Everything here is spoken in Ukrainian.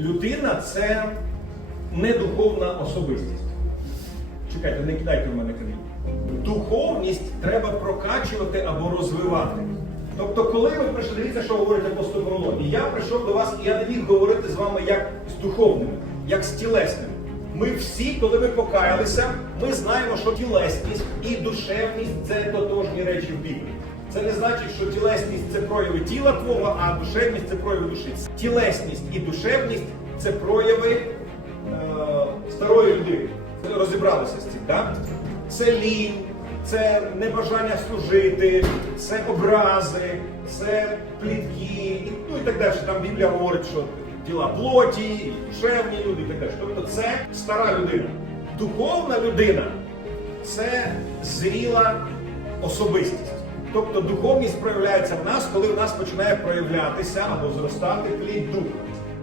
людина це не духовна особистість. Чекайте, не кидайте в мене камінь. Духовність треба прокачувати або розвивати. Тобто, коли ви прийшли, дивіться, що говорить апостол Павло, і я прийшов до вас, і я не міг говорити з вами як з духовними, як з тілесними. Ми всі, коли ми покаялися, ми знаємо, що тілесність і душевність це тотожні речі в Біблії. Це не значить, що тілесність це прояви тіла твого, а душевність це прояви душі. Тілесність і душевність це прояви е, старої людини. Розібралися з цим, так? Це лінь, це небажання служити, це образи, це плітки, ну і так далі. Там Біблія говорить, що діла плоті, душевні люди і так далі. Тобто це стара людина. Духовна людина це зріла особистість. Тобто духовність проявляється в нас, коли в нас починає проявлятися або зростати плід духа.